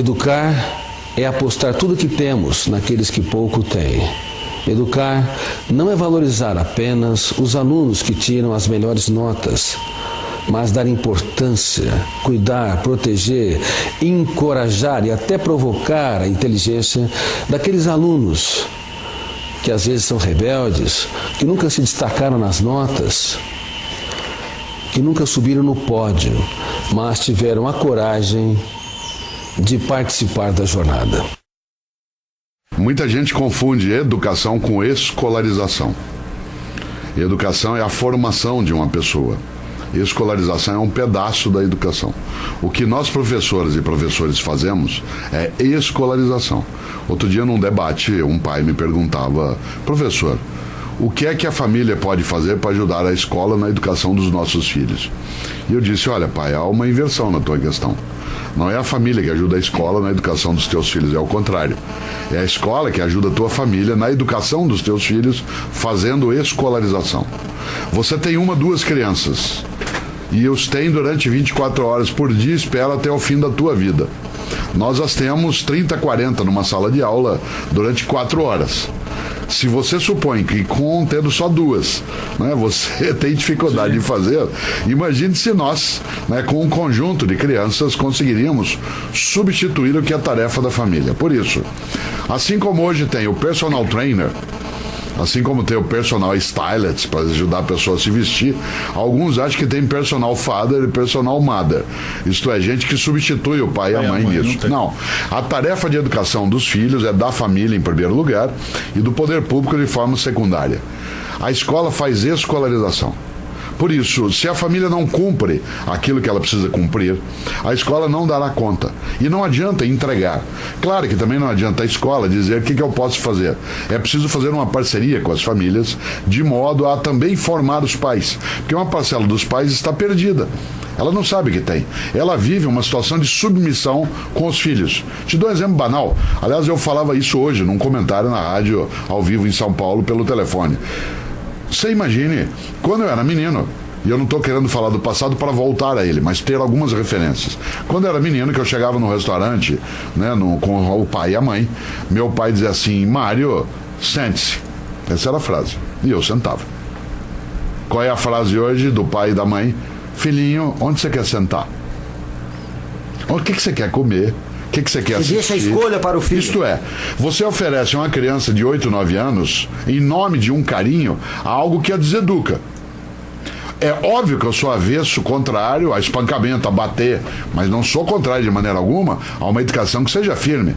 Educar é apostar tudo que temos naqueles que pouco têm. Educar não é valorizar apenas os alunos que tiram as melhores notas, mas dar importância, cuidar, proteger, encorajar e até provocar a inteligência daqueles alunos que às vezes são rebeldes, que nunca se destacaram nas notas, que nunca subiram no pódio, mas tiveram a coragem de participar da jornada. Muita gente confunde educação com escolarização. Educação é a formação de uma pessoa. Escolarização é um pedaço da educação. O que nós professoras e professores fazemos é escolarização. Outro dia num debate, um pai me perguntava: professor, o que é que a família pode fazer para ajudar a escola na educação dos nossos filhos? E eu disse: olha pai, há uma inversão na tua questão. Não é a família que ajuda a escola na educação dos teus filhos, é o contrário. É a escola que ajuda a tua família na educação dos teus filhos, fazendo escolarização. Você tem 1, 2 crianças e os tem durante 24 horas por dia, espera até o fim da tua vida. Nós as temos 30, 40 numa sala de aula durante 4 horas. Se você supõe que tendo só 2, né, você tem dificuldade de fazer, imagine se nós, né, com um conjunto de crianças, conseguiríamos substituir o que é a tarefa da família. Por isso, assim como hoje tem o personal trainer, assim como tem o personal stylist para ajudar a pessoa a se vestir, alguns acham que tem personal father e personal mother. Isto é, gente que substitui o pai e a mãe nisso. Não. A tarefa de educação dos filhos é da família em primeiro lugar e do poder público de forma secundária. A escola faz escolarização. Por isso, se a família não cumpre aquilo que ela precisa cumprir, a escola não dará conta. E não adianta entregar. Claro que também não adianta a escola dizer o que eu posso fazer. É preciso fazer uma parceria com as famílias, de modo a também formar os pais. Porque uma parcela dos pais está perdida. Ela não sabe o que tem. Ela vive uma situação de submissão com os filhos. Te dou um exemplo banal. Aliás, eu falava isso hoje num comentário na rádio, ao vivo em São Paulo, pelo telefone. Você imagine, quando eu era menino, e eu não estou querendo falar do passado para voltar a ele, mas ter algumas referências. Quando eu era menino, que eu chegava no restaurante, né, com o pai e a mãe, meu pai dizia assim: Mário, sente-se. Essa era a frase. E eu sentava. Qual é a frase hoje do pai e da mãe? Filhinho, onde você quer sentar? O que você quer comer? O que você quer assistir? Deixa a escolha para o filho. Isto é, você oferece a uma criança de 8, 9 anos, em nome de um carinho, algo que a deseduca. É óbvio que eu sou avesso, contrário a espancamento, a bater, mas não sou contrário de maneira alguma a uma educação que seja firme.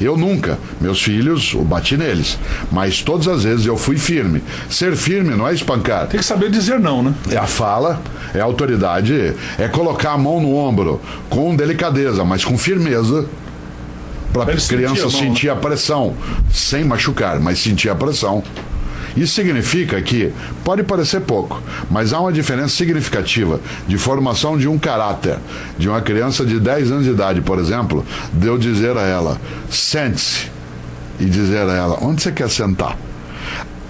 Eu nunca, meus filhos, eu bati neles, mas todas as vezes eu fui firme. Ser firme não é espancar. Tem que saber dizer não, né? É a fala, é a autoridade, é colocar a mão no ombro com delicadeza, mas com firmeza, para a criança sentir a pressão, sem machucar, mas sentir a pressão. Isso significa que, pode parecer pouco, mas há uma diferença significativa de formação de um caráter, de uma criança de 10 anos de idade, por exemplo, de eu dizer a ela: sente-se, e dizer a ela: onde você quer sentar?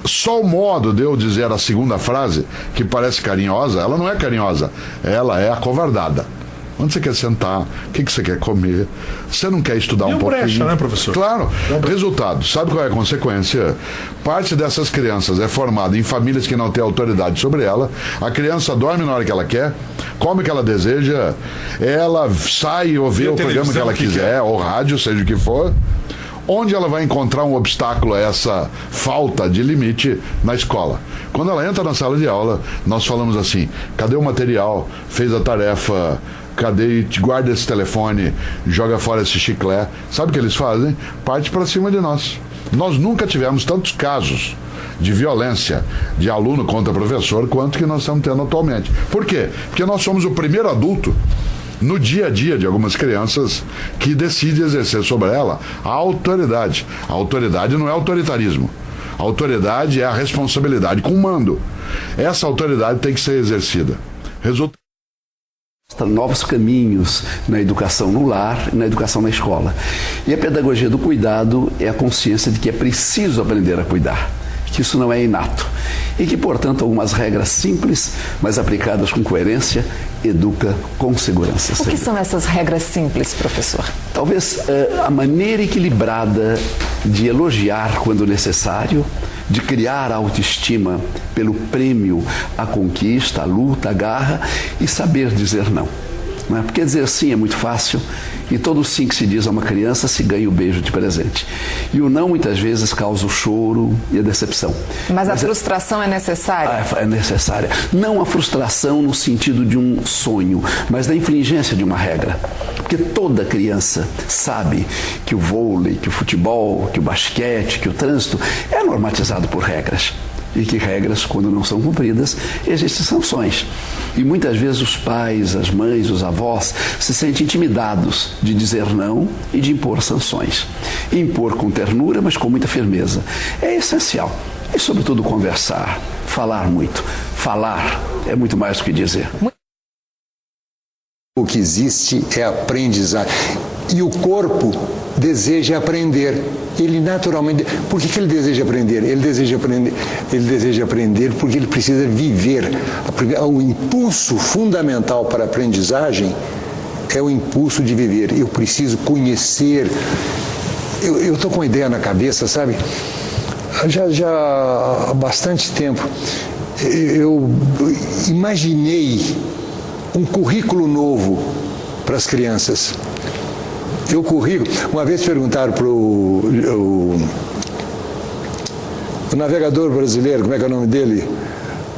Só o modo de eu dizer a segunda frase, que parece carinhosa, ela não é carinhosa, ela é acovardada. Onde você quer sentar? O que você quer comer? Você não quer estudar um pouquinho? Brecha, né, professor? Claro. Resultado, sabe qual é a consequência? Parte dessas crianças é formada em famílias que não têm autoridade sobre ela. A criança dorme na hora que ela quer, come o que ela deseja, ela sai ou vê o programa que ela quiser, ou rádio, seja o que for. Onde ela vai encontrar um obstáculo a essa falta de limite? Na escola. Quando ela entra na sala de aula, nós falamos assim: cadê o material? Fez a tarefa? Cadê? Guarda esse telefone, joga fora esse chiclete. Sabe o que eles fazem? Parte para cima de nós. Nós nunca tivemos tantos casos de violência de aluno contra professor quanto que nós estamos tendo atualmente. Por quê? Porque nós somos o primeiro adulto no dia a dia de algumas crianças que decide exercer sobre ela a autoridade. A autoridade não é autoritarismo. A autoridade é a responsabilidade com mando. Essa autoridade tem que ser exercida. Novos caminhos na educação no lar e na educação na escola. E a pedagogia do cuidado é a consciência de que é preciso aprender a cuidar, que isso não é inato. e que, portanto, algumas regras simples, mas aplicadas com coerência, educa com segurança. O que são essas regras simples, professor? Talvez a maneira equilibrada de elogiar quando necessário, de criar autoestima pelo prêmio, a conquista, a luta, a garra e saber dizer não. Não é? Porque dizer sim é muito fácil e todo sim que se diz a uma criança se ganha o beijo de presente. E o não muitas vezes causa o choro e a decepção. Mas a frustração é necessária? É necessária. Não a frustração no sentido de um sonho, mas da infringência de uma regra. Porque toda criança sabe que o vôlei, que o futebol, que o basquete, que o trânsito é normatizado por regras. E que regras, quando não são cumpridas, existem sanções. E muitas vezes os pais, as mães, os avós se sentem intimidados de dizer não e de impor sanções. Impor com ternura, mas com muita firmeza. É essencial. E, sobretudo, conversar, falar muito. Falar é muito mais do que dizer. O que existe é aprendizagem. E o corpo deseja aprender. Ele naturalmente... Por que ele deseja aprender? Ele deseja aprender porque ele precisa viver. O impulso fundamental para a aprendizagem é o impulso de viver. Eu preciso conhecer. Eu estou com uma ideia na cabeça, sabe? Já há bastante tempo eu imaginei um currículo novo para as crianças. O currículo, uma vez perguntaram para o navegador brasileiro, como é que é o nome dele?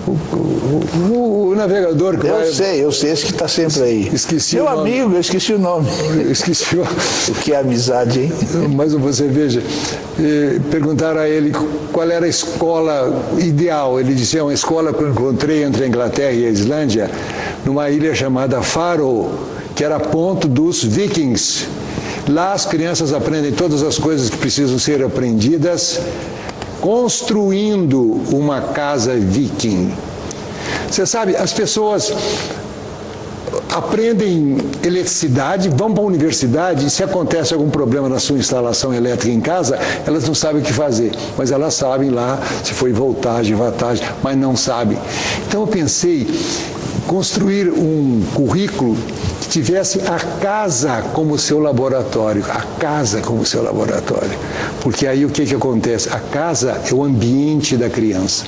O navegador que eu sei, esse que está sempre aí. Esqueci Meu o nome. amigo, eu esqueci o nome. Esqueci o que é amizade, hein? Mas você veja, perguntaram a ele qual era a escola ideal. Ele disse, é uma escola que eu encontrei entre a Inglaterra e a Islândia, numa ilha chamada Faroe, que era ponto dos vikings. Lá as crianças aprendem todas as coisas que precisam ser aprendidas construindo uma casa viking. Você sabe, as pessoas aprendem eletricidade, vão para a universidade e se acontece algum problema na sua instalação elétrica em casa, elas não sabem o que fazer, mas elas sabem lá se foi voltagem, wattagem, mas não sabem. Então eu pensei construir um currículo que tivesse a casa como seu laboratório, a casa como seu laboratório. Porque aí o que acontece? A casa é o ambiente da criança.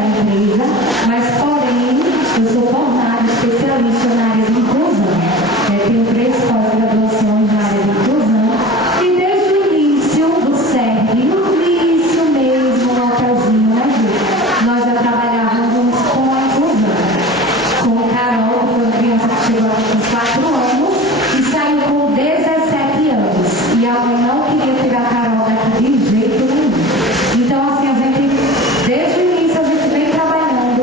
da empresa, mas porém eu sou formada especialista na área de inclusão. Tenho 3 pós-graduações na área de inclusão e desde o início do CERN, no início mesmo, no hotelzinho, né, Ju? Nós já trabalhávamos com a inclusão. Com o Carol, que foi uma criança que chegou aqui com 4 anos e saiu com 17 anos. E a mãe não queria tirar a Carol daqui de jeito nenhum. Então, assim, a gente, desde o início, a gente vem trabalhando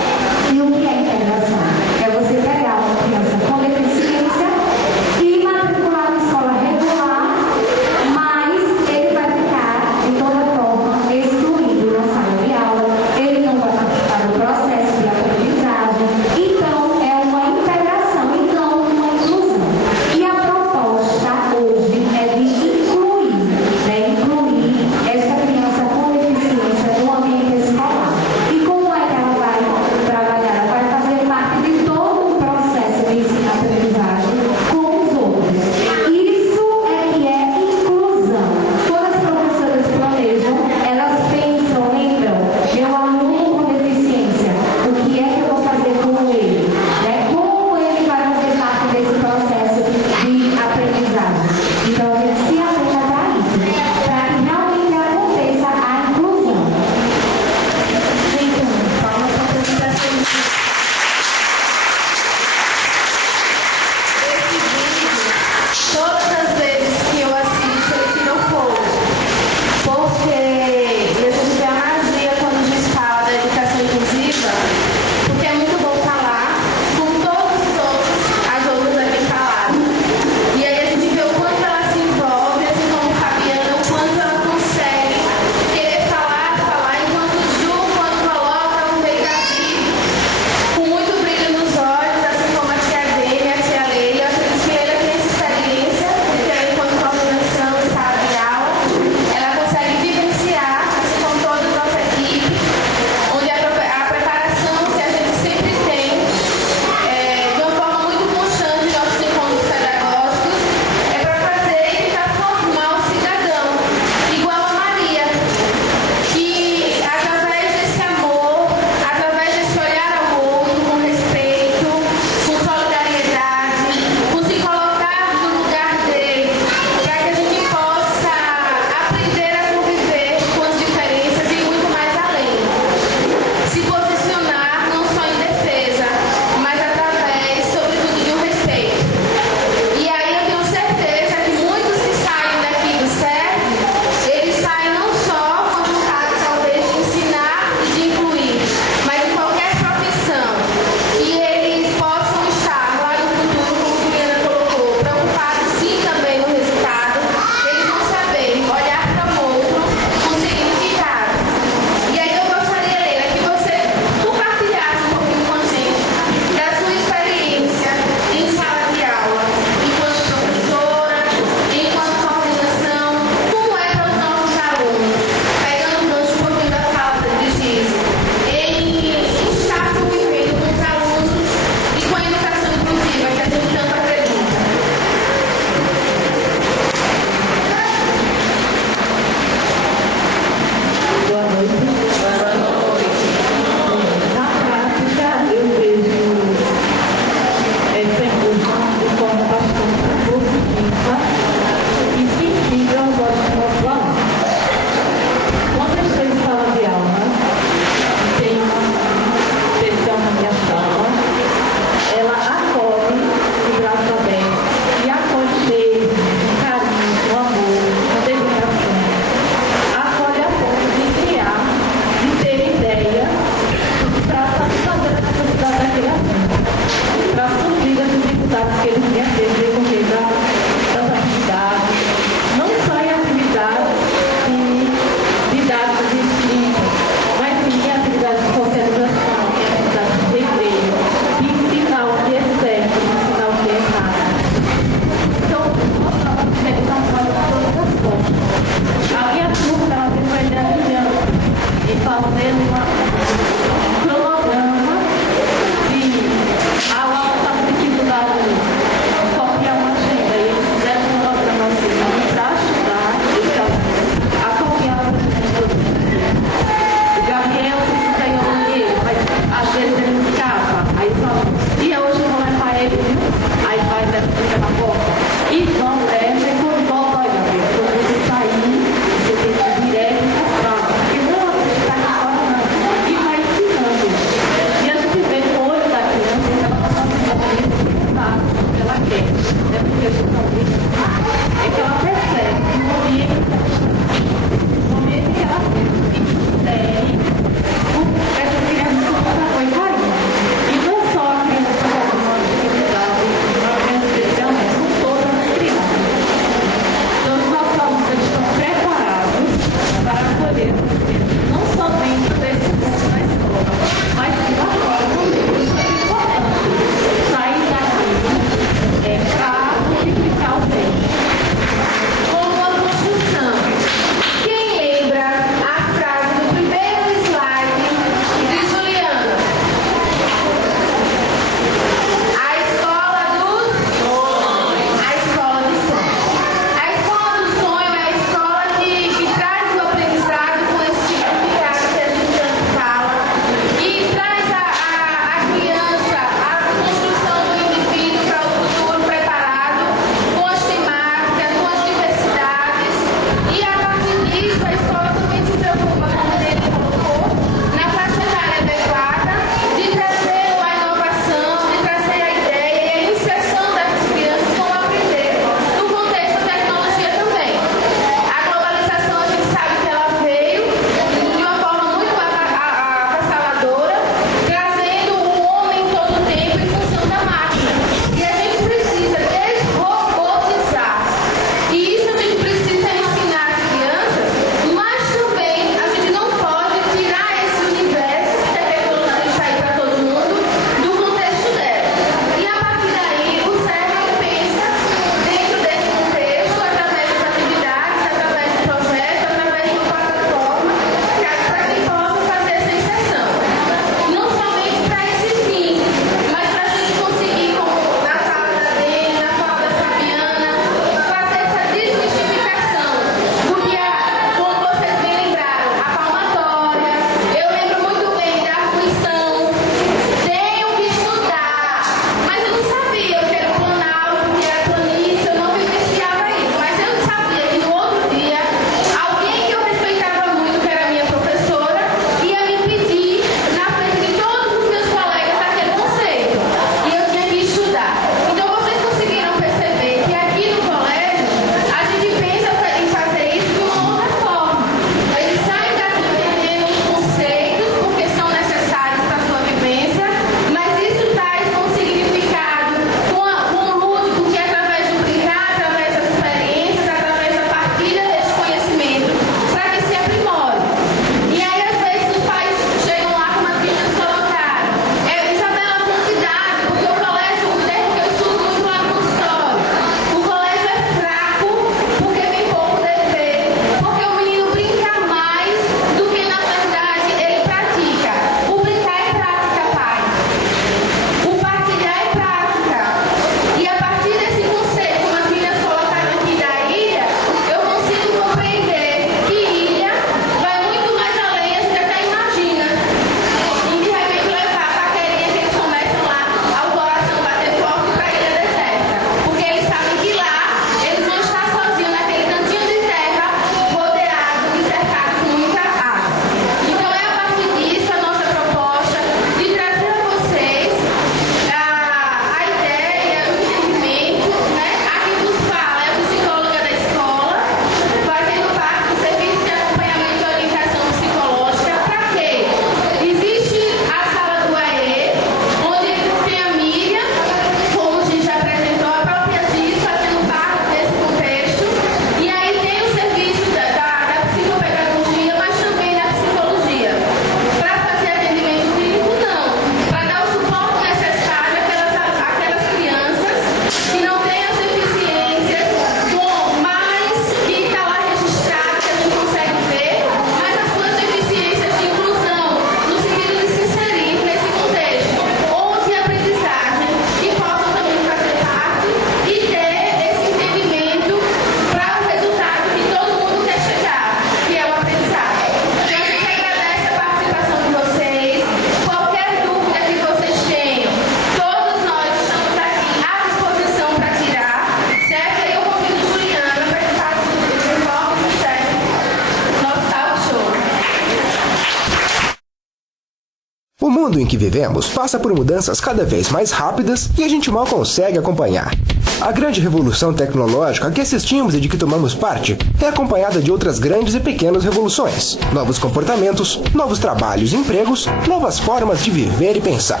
O mundo em que vivemos passa por mudanças cada vez mais rápidas e a gente mal consegue acompanhar. A grande revolução tecnológica a que assistimos e de que tomamos parte é acompanhada de outras grandes e pequenas revoluções, novos comportamentos, novos trabalhos e empregos, novas formas de viver e pensar.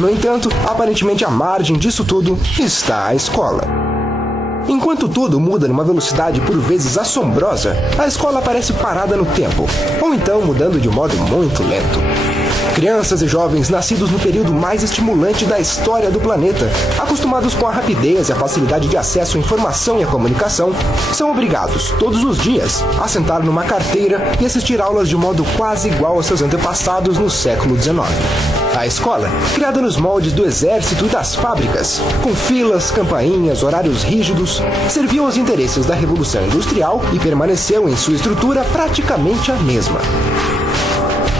No entanto, aparentemente à margem disso tudo está a escola. Enquanto tudo muda numa velocidade por vezes assombrosa, a escola parece parada no tempo, ou então mudando de modo muito lento. Crianças e jovens nascidos no período mais estimulante da história do planeta, acostumados com a rapidez e a facilidade de acesso à informação e à comunicação, são obrigados, todos os dias, a sentar numa carteira e assistir aulas de modo quase igual aos seus antepassados no século XIX. A escola, criada nos moldes do exército e das fábricas, com filas, campainhas, horários rígidos, serviu aos interesses da Revolução Industrial e permaneceu em sua estrutura praticamente a mesma.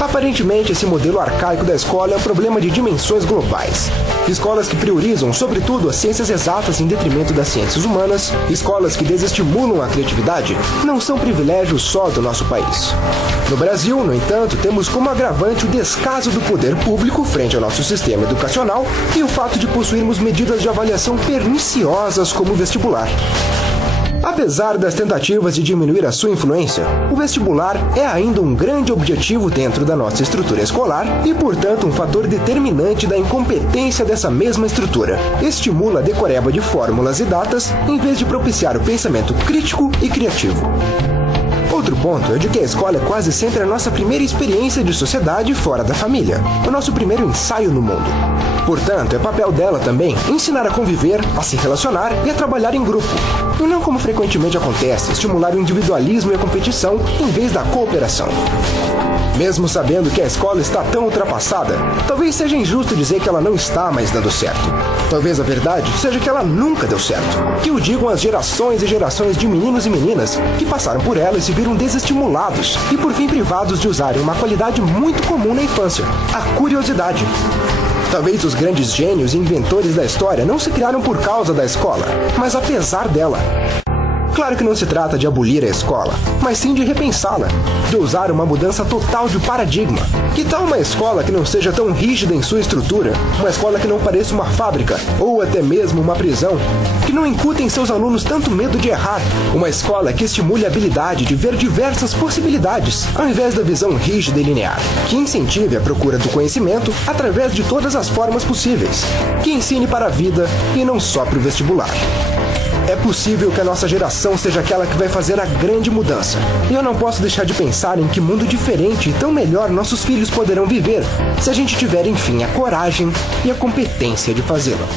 Aparentemente, esse modelo arcaico da escola é um problema de dimensões globais. Escolas que priorizam, sobretudo, as ciências exatas em detrimento das ciências humanas, escolas que desestimulam a criatividade, não são privilégios só do nosso país. No Brasil, no entanto, temos como agravante o descaso do poder público frente ao nosso sistema educacional e o fato de possuirmos medidas de avaliação perniciosas como o vestibular. Apesar das tentativas de diminuir a sua influência, o vestibular é ainda um grande objetivo dentro da nossa estrutura escolar e, portanto, um fator determinante da incompetência dessa mesma estrutura. Estimula a decoreba de fórmulas e datas em vez de propiciar o pensamento crítico e criativo. Outro ponto é de que a escola é quase sempre a nossa primeira experiência de sociedade fora da família, o nosso primeiro ensaio no mundo. Portanto, é papel dela também ensinar a conviver, a se relacionar e a trabalhar em grupo. E não como frequentemente acontece, estimular o individualismo e a competição em vez da cooperação. Mesmo sabendo que a escola está tão ultrapassada, talvez seja injusto dizer que ela não está mais dando certo. Talvez a verdade seja que ela nunca deu certo. Que o digam as gerações e gerações de meninos e meninas que passaram por ela e se viram desestimulados e por fim privados de usarem uma qualidade muito comum na infância, a curiosidade. Talvez os grandes gênios e inventores da história não se criaram por causa da escola, mas apesar dela. Claro que não se trata de abolir a escola, mas sim de repensá-la, de ousar uma mudança total de paradigma. Que tal uma escola que não seja tão rígida em sua estrutura, uma escola que não pareça uma fábrica, ou até mesmo uma prisão, que não incute em seus alunos tanto medo de errar, uma escola que estimule a habilidade de ver diversas possibilidades, ao invés da visão rígida e linear, que incentive a procura do conhecimento através de todas as formas possíveis, que ensine para a vida e não só para o vestibular. É possível que a nossa geração seja aquela que vai fazer a grande mudança. E eu não posso deixar de pensar em que mundo diferente e tão melhor nossos filhos poderão viver se a gente tiver, enfim, a coragem e a competência de fazê-lo.